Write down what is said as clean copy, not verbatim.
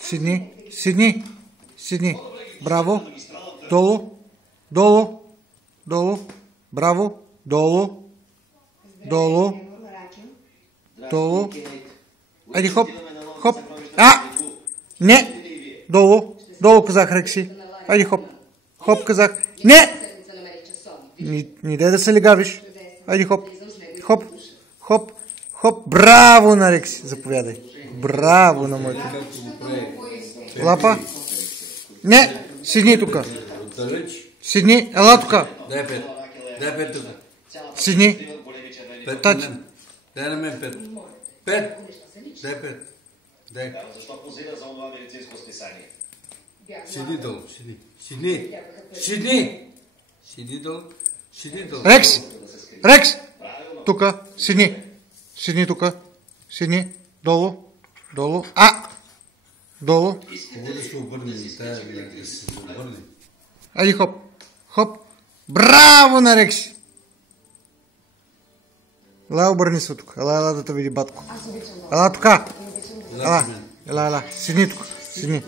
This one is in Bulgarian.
Седни. Седни. Седни. Браво. Долу. Долу. Долу. Браво. Долу. Долу. Долу. Айде, хоп. Хоп. Не. Долу. Долу казах, Рекси. Айде, хоп. Хоп казах. Не. Не дай да се легавиш. Айде, хоп. Хоп. Хоп. Хоп. Браво на Рекси. Заповядай. Браво на моето. Лапа. Не. Седни тук. Седни. Ела тук. Дай пет тук. Седни. Тати. Дай на мен пет. Пет. Дай пет. Дай. Седи долу. Седни. Седни. Седи долу. Седи долу. Рекс. Рекс. Тук. Седни. Седни тук. Седни. Долу. Долу. Долу. Кого да се обърне? Да се обърне. Айди, хоп. Хоп. Браво на Рекси. Ела, обърни се тук. Ела да те види батко. Ела тук. Ела. Седни тук. Седни.